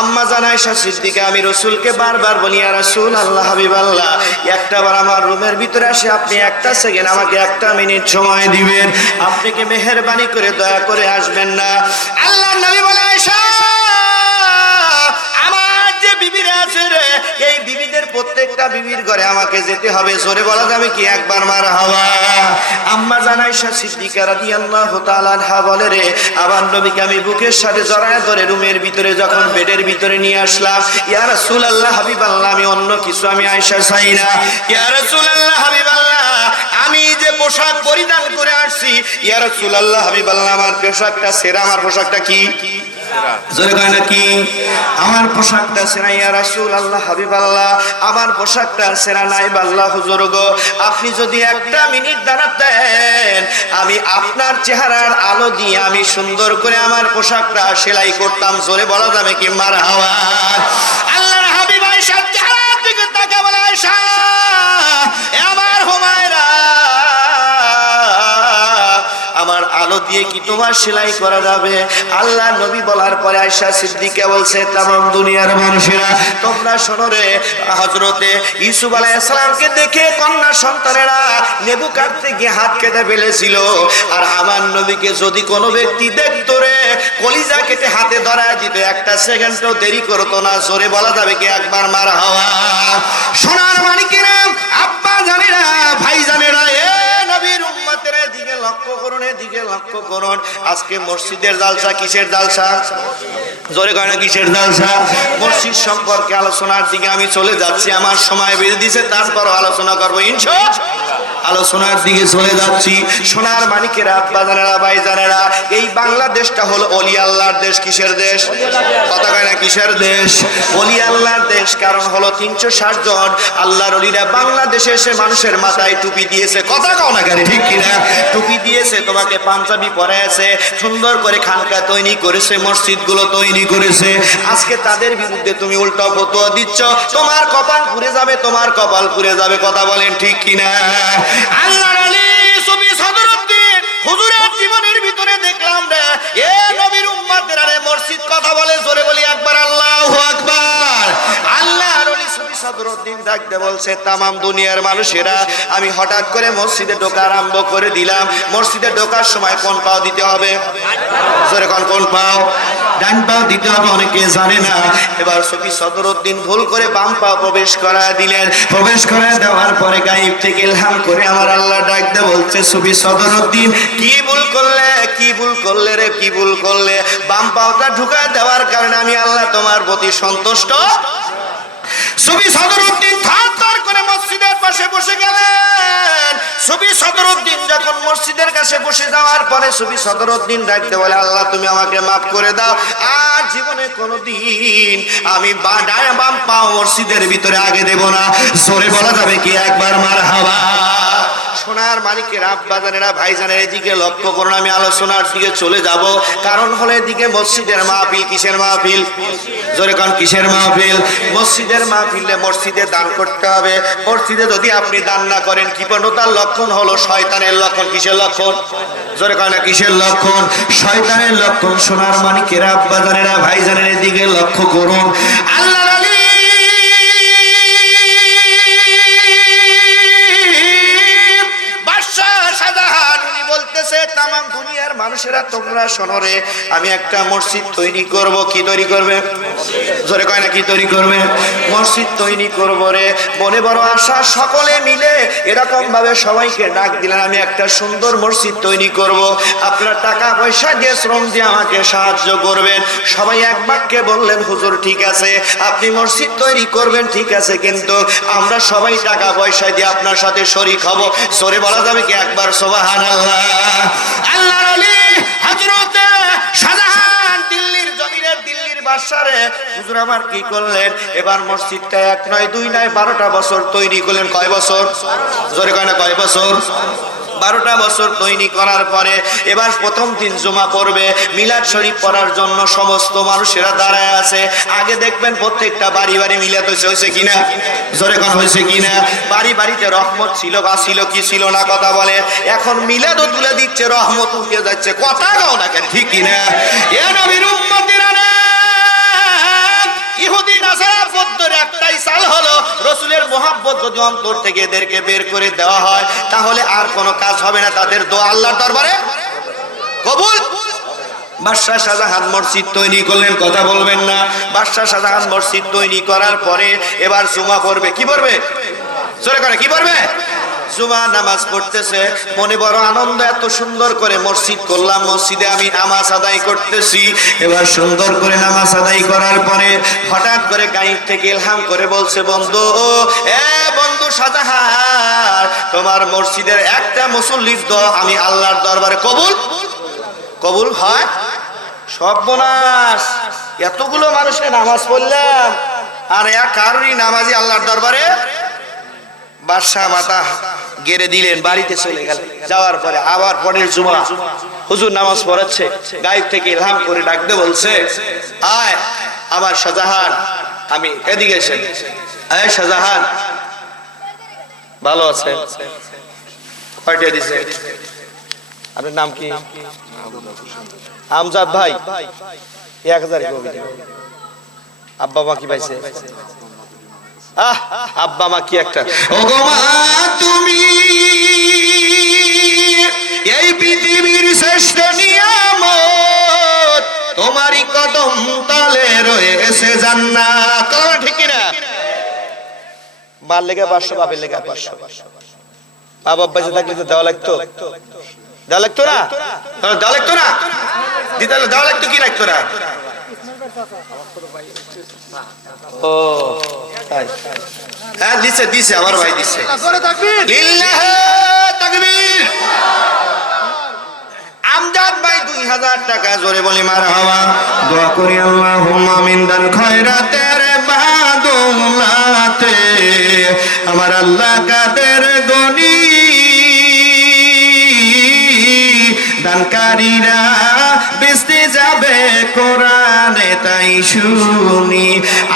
আম্মা জান আয়েশা সিদ্দিকা আমি রাসূলকে বারবার বলি, ইয়া রাসূলুল্লাহ হাবিবাল্লাহ, একটাবার আমার রুমের ভিতরে আসে আপনি একটা সেকেন্ড আমাকে একটা মিনিট সময় দিবেন, আপনি কি মেহেরবানি করে দয়া করে আসবেন না? আল্লাহর নবী বলে, আয়েশা আমার যে বিবিরা আছে রে, এই বিবিদের প্রত্যেকটা বিবির ঘরে আমাকে যেতে হবে। জোরে বলা যাবে কি একবার মারহাবা? আম্মা জান আয়েশা সিদ্দিকা রাদিয়াল্লাহু তাআলা আনহা বলে, রে আমার নবীকে আমি বুকের সাথে জড়ায় ধরে রুমের ভিতরে যখন বেডের ভিতরে নিয়ে আসলাম, ইয়া রাসূলুল্লাহ হাবিবাল্লাহ, আমি অন্য কিছু আমি আয়েশা চাই না। ইয়া রাসূলুল্লাহ হাবিবাল্লাহ, আমি যে পোশাক পরিধান করে আসছি, ইয়া রাসূলুল্লাহ হাবিবাল্লাহ, আমার পোশাকটা সেরা। আমার পোশাকটা কি? জোরে কয় না কি? আমার পোশাকটা সেরা। ইয়া রাসূলুল্লাহ হাবিবাল্লাহ, আমার পোশাকটা সেরা নাই। আল্লাহ হুজুর গো, আপনি যদি একটা মিনিট দাঁড়াতেন, আমি আপনার চেহারার আলো দিয়ে আমি সুন্দর করে আমার পোশাকটা সেলাই করতাম। জোরে বলা যাবে কি মারহাবা? আল্লাহর হাবিব আয়েশার চেহারার দিকে তাকিয়ে বলে, আয়েশা আমার হুমায়রা, আমার আলো দিয়ে কি তোমার সেলাই করা যাবে? আল্লাহ নবী বলার পরে আয়েশা সিদ্দিকা বলছে, তামাম দুনিয়ার মানুষেরা তোমরা শোনো রে, হযরতে ইউসুফ আলাইহিস সালামকে দেখে কন্যা সন্তানেরা লেবু কাটতে গিয়ে হাত কেটে ফেলেছিল, আর আমার নবীকে যদি কোনো ব্যক্তি দেখতো রে, কলিজা কেটে হাতে ধরায় দিত, একটা সেকেন্ডও দেরি করতো না। জোরে বলা যাবে কি একবার মারহাবা? সোনার মানিকেরা, আব্বা জানেরা, ভাই জানেরা, নবীর উম্মতের দিকে লক্ষ্য করুন, এদিকে লক্ষ্য করুন। আজকে মসজিদের জালসা কিসের জালসা? জোরে কয় না কিসের জালসা? মসজিদ সম্পর্কে আলোচনার দিকে আমি চলে যাচ্ছি। আমার সময় বেঁধে দিয়েছে, তারপরও আলোচনা করবো ইনশাআল্লাহ। আলোচনার দিকে চলে যাচ্ছি। সোনার মানিকেরা, আব্বা জানেরা, ভাই জানেরা, এই বাংলাদেশটা হলো ওলি আল্লাহর দেশ। কিসের দেশ? কথা কয় না কিসের দেশ? ওলি আল্লাহর দেশ। কারণ হলো 360 জন আল্লাহর ওলিরা বাংলাদেশে এসে মানুষের মাথায় টুপি দিয়েছে। কথা কও না কেন, ঠিক কিনা? টুপি দিয়েছে, তোমাকে পাঞ্জাবি পরাইছে, সুন্দর করে খানকা তৈরি করেছে, মসজিদগুলো তৈরি করেছে। আজকে তাদের বিরুদ্ধে তুমি উল্টো ফতোয়া দিচ্ছ, তোমার কপাল পুড়ে যাবে, তোমার কপাল পুড়ে যাবে। কথা বলেন ঠিক কিনা? আল্লাহর ওলি সুফি সদরুদ্দিন হুজুরের জীবনের ভিতরে দেখলাম রে, এ নবীর উম্মতেরা রে মসজিদ কথা বলে, জোরে বলি একবার আল্লাহু আকবার। আল্লাহর ওলি সুফি সদরুদ্দিন ডাকতে বলছে, তামাম দুনিয়ার মানুষেরা, আমি হঠাৎ করে মসজিদে ঢোকা আরম্ভ করে দিলাম। মসজিদে ঢোকার সময় কোন পাও দিতে হবে? জোরে কোন পাও? ডান পাও দিতে হবে, অনেকে জানে না। এবার সুফি সদরুদ্দিন ভুল করে বাম পাও প্রবেশ করায় দিলেন। প্রবেশ করায় দেওয়ার পরে গায়েব থেকে ইলহাম করে আমার আল্লাহ ডাকতে বলছে, সুফি সদরুদ্দিন কি ভুল করলে, কি ভুল করলে রে, কি ভুল করলে? বাম পাওটা ঢুকায় দেওয়ার কারণে আমি আল্লাহ তোমার প্রতি সন্তুষ্ট। সুফি সদরুদ্দিন থার করে মসজিদের পাশে বসে গেলেন। সুফি সদরুদ্দিন যখন মসজিদের কাছে বসে যাওয়ার পরে সুফি সদরুদ্দিন ডাকতে বলে, আল্লাহ তুমি আমাকে মাফ করে দাও, আর জীবনে কোনোদিন আমি বাম পাও মসজিদের ভিতরে আগে দেব না। জোরে বলা যাবে কি একবার মারহাবা? সোনার মালিকের আব্বা জানেরা, ভাই জানেরা, এদিকে লক্ষ্য করুন। আমি আলোচনার দিকে চলে যাব, কারণ হলো এদিকে মসজিদের মাহফিল। কিসের মাহফিল? জোরে কোন কিসের মাহফিল? মসজিদের মাহফিলে মসজিদে দান করতে হবে। মসজিদে যদি আপনি দান না করেন, কৃপণতার লক্ষণ হলো শয়তানের লক্ষণ। কিসের লক্ষণ? জোরে কোন না কিসের লক্ষণ? শয়তানের লক্ষণ। সোনার মালিকের আব্বা জানেরা, ভাই জানেরা, এদিকে লক্ষ্য করুন। আল্লাহ তামাম দুনিয়ার মানুষেরা তোমরা শোনো রে, আমি একটা মসজিদ তৈরি করব। কি তৈরি করবে? জোরে কয় না কি তৈরি করবে? মসজিদ তৈরি করব রে। মনে বড় আশা, সকলে মিলে এরকম ভাবে সবাইকে ডাক দিলেন, আমি একটা সুন্দর মসজিদ তৈরি করব, আপনার টাকা পয়সা দিয়ে শ্রম দিয়ে আমাকে সাহায্য করবেন। সবাই এক বাক্যে বললেন, হুজুর ঠিক আছে, আপনি মসজিদ তৈরি করবেন, ঠিক আছে, কিন্তু আমরা সবাই টাকা পয়সা দিয়ে আপনার সাথে শরীক হব। জোরে বলা যাবে কি একবার সুবহানাল্লাহ? আল্লাহর ওলি হযরত শাহজাহান দিল্লির জমিনের দিল্লির বাদশারে হুজুর আমার কি করলেন? এবার মসজিদটা 1 নয় 2 নয় 12টা বছর তৈরি করলেন। কয় বছর? জোরে কয় না কয় বছর? 12টা বছর তৈরি করার পরে এবার প্রথম দিন জুমা পড়বে, মিলাদ শরীফ পড়ার জন্য সমস্ত মানুষেরা দাঁড়ায় আছে। আগে দেখবেন প্রত্যেকটা বাড়ি বাড়ি মিলাদ হয়েছে কিনা, জোরে কোন হয়েছে কিনা, বাড়ি বাড়িতে রহমত ছিল বা ছিল কি ছিল না কথা বলে। এখন মিলাদও তুলে দিচ্ছে, রহমত উঠে যাচ্ছে, কথা গাও না কেন, ঠিক কিনা? এ নবীর উম্মতিরা, ইহুদি নাসারা পদ্ধতির একটাই চাল হলো রাসূলের মুহাব্বত যদি অন্তর থেকে এদেরকে বের করে দেওয়া হয় তাহলে আর কোনো কাজ হবে না, তাদের দোয়া আল্লাহর দরবারে কবুল। বাদশাহ শাহজাহান মসজিদ তৈরি করলেন, কথা বলবেন না। বাদশাহ শাহজাহান মসজিদ তৈরি করার পরে এবার জুমা পড়বে, কি পড়বে, জোরে করে কি পড়বে, জুমা নামাজ পড়তেছে, মনে বড় আনন্দ, এত সুন্দর করে মসজিদ করলাম, মসজিদে আমি নামাজ আদায় করতেছি। এবার সুন্দর করে নামাজ আদায় করার পরে হঠাৎ করে গায়েব থেকে ইলহাম করে বলছে, বন্ধু, এ বন্ধু শাহজাহান, তোমার মসজিদের একটা মুসল্লির দোয়া আমি আল্লাহর দরবারে কবুল কবুল হয়। সর্বনাশ, এতগুলো মানুষের নামাজ পড়লাম আর এক কারোরই নামাজি আল্লাহর দরবারে। বাদশাহ মাথা গেড়ে দিলেন, বাড়িতে চলে গেলেন। যাওয়ার পরে আবার পরের জুমা হুজুর নামাজ পড়াচ্ছে, গায়েব থেকে ইলহাম করে ডাকতে বলছে, আয় আমার শাহজাহান, আমি এদিকে এসে, আয় শাহজাহান, ভালো আছে? কয়টা দিছে? আপনার নাম কি? আমজাদ ভাই, 1000 আব্বা মা কি পাইছে? আব্বা মা কি একটা, ওগো মা তুমি এই পৃথিবীর শ্রেষ্ঠ নিয়ামত, তোমারই কদম তলে রয়েছে জান্নাত, কথা ঠিক কিনা? মার লেগে 500, বাপের লেগে 500। বাবা বেঁচে থাকলে তো দেওয়া লাগতো, দেওয়া লাগতো না, দেওয়া লাগতো না, দিতে দেওয়া লাগতো কি লাগতো না? ও হ্যাঁ, দিছে দিছে, আমার ভাই দিছে। লিল্লাহে তাকবীর। আমজাদ ভাই 2000 টাকা, জোরে বলি মারহাবা। দোয়া করি আল্লাহুম্মা মিন দাল খয়রাতের বাদুল্লাতে, আমার আল্লাহ কাদের গনি দানকারীরা বেস্তে যাবে কোরআনে তাই শুনি।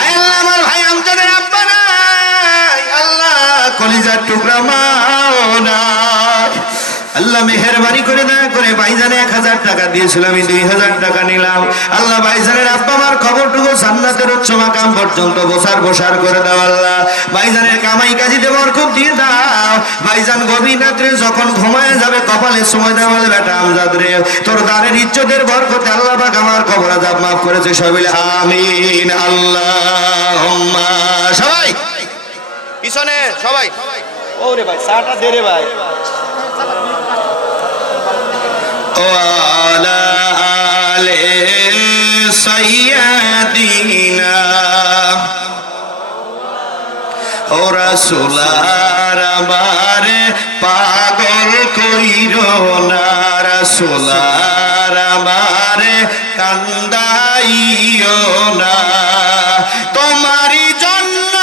আল্লাহ আমার ভাই আমজাদের আব্বা নাই, আল্লাহ কলিজার টুকরা মাও নাই, আল্লাহ মেহেরবানি করে দয়া করে ভাইজানে 1000 টাকা দিয়েছিল, আমি 2000 টাকা নিলাম। আল্লাহ ভাইজানের আব্বা আমার খবরটুকু জান্নাতের উচ্চ মাকাম পর্যন্ত বসার করে দাও। আল্লাহ ভাইজানের কামাই কাজীতে বরকত দিয়ে দাও। ভাইজান গভীর রাত্রে যখন ঘুমায় যাবে কপালে সময় দেওয়া, বলে বেটা আমজাদ রে, তোর দানের ইজ্জতের বরকতে আল্লাহ পাক আমার কবর আযাব মাফ করেছে। সবাই বলে আমিন। আল্লাহুম্মা, সবাই পিছনে সবাই, ওরে ভাই সাটা দে রে ভাই। ওয়ালা আলে সাইয়্যিদিনা ও রাসূলার আমারে পাগল কইরো না, রাসূলার আমারে কান্দাইও না, তোমারই জন্য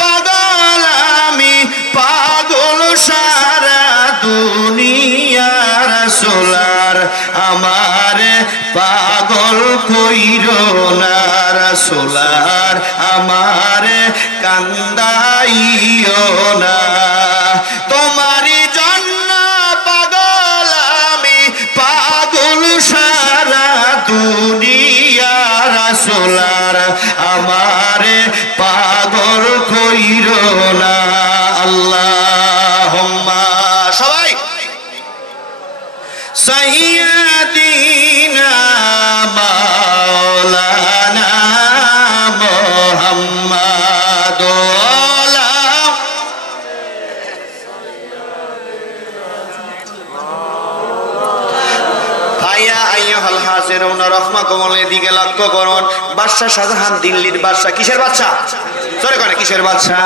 পাগল আমি, পাগল সারা দুনিয়া, রাসূলার আমারে পাগল কইরো না, রাসূলার আমারে কান্দাইও না, তোমারই জন্য পাগল আমি, পাগল সারা দুনিয়া, রাসূলার আমারে পাগল কইরো না। আল্লাহুম্মা, সবাই সাইয়্যিদিনা মাওলানা মুহাম্মদ। দিকে লক্ষ্য করুন, বাদশা শাহজাহান দিল্লির বাদশা। কিসের বাদশা? জোরে করে কিসের বাদশা?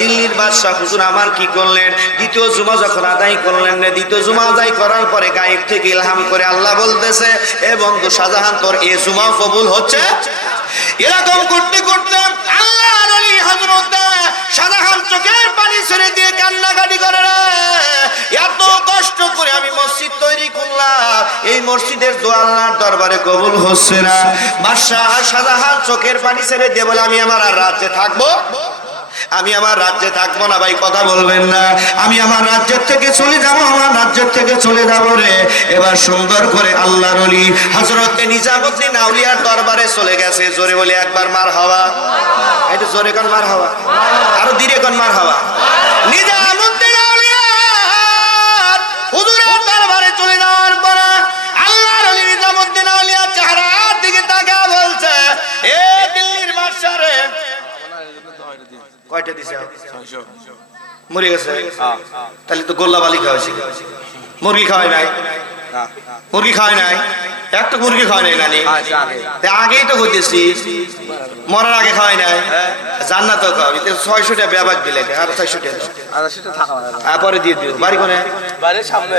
দিল্লির বাদশা। হুজুর আমার কি করলেন? দ্বিতীয় জুমা যখন আদায় করলেন, দ্বিতীয় জুমা আদায় করার পরে গায়েব থেকে ইলহাম করে আল্লাহ বলতেছে, এ বন্ধু শাহজাহান, তোর এ জুমা কবুল হচ্ছে। এরকম করতে করতে আল্লাহর ওলি হযরত শাহজাহান চোখের পানি ছেড়ে দিয়ে কান্নাকাটি করে রে, এত কষ্ট করে আমি মসজিদ তৈরি করলাম, এই মসজিদের দোয়া আল্লাহর দরবারে কবুল হচ্ছে না। বাদশাহ শাহজাহান চোখের পানি ছেড়ে দিয়ে বলে, আমি আমার আর রাজ্যে থাকবো, আমি আমার রাজ্যে থাকবো না। ভাই কথা বলবেন না, আমি আমার রাজ্যের থেকে চলে যাবো, আমার রাজ্যের থেকে চলে যাবো রে। এবার সুন্দর করে আল্লাহর ওলি হযরত নিজামুদ্দিন আউলিয়ার দরবারে চলে গেছে। জোরে বলে একবার মারহাবা, একটু জোরে কোন মারহাবা, আরো ধীরে কোন মারহাবা। নিজামুদ্দিন আউলিয়ার হুজুরের দরবারে চলে যাওয়ার পরে আল্লাহর ওলি নিজামুদ্দিন আউলিয়ার চেহারার দিকে তাকিয়ে বলছে, এ দিল্লির বাদশা রে, কয়টা দিছে? 600 মরে গেছে। তাহলে তো গোল্লা বালি খাওয়াইছি, মুরগি খাওয়াই নাই, মুরগি খাওয়াই নাই, একটা মুরগি খাওয়াই নাই নানি, আগেই তো হইতেছি, মরার আগে খাওয়াই নাই। জান্নাত তো খাওয়াবি, 600 টাকা ব্যাপার দিলে আর 600 টাকা পরে দিয়ে দিও। বাড়ি কোনে? বাড়ির সামনে।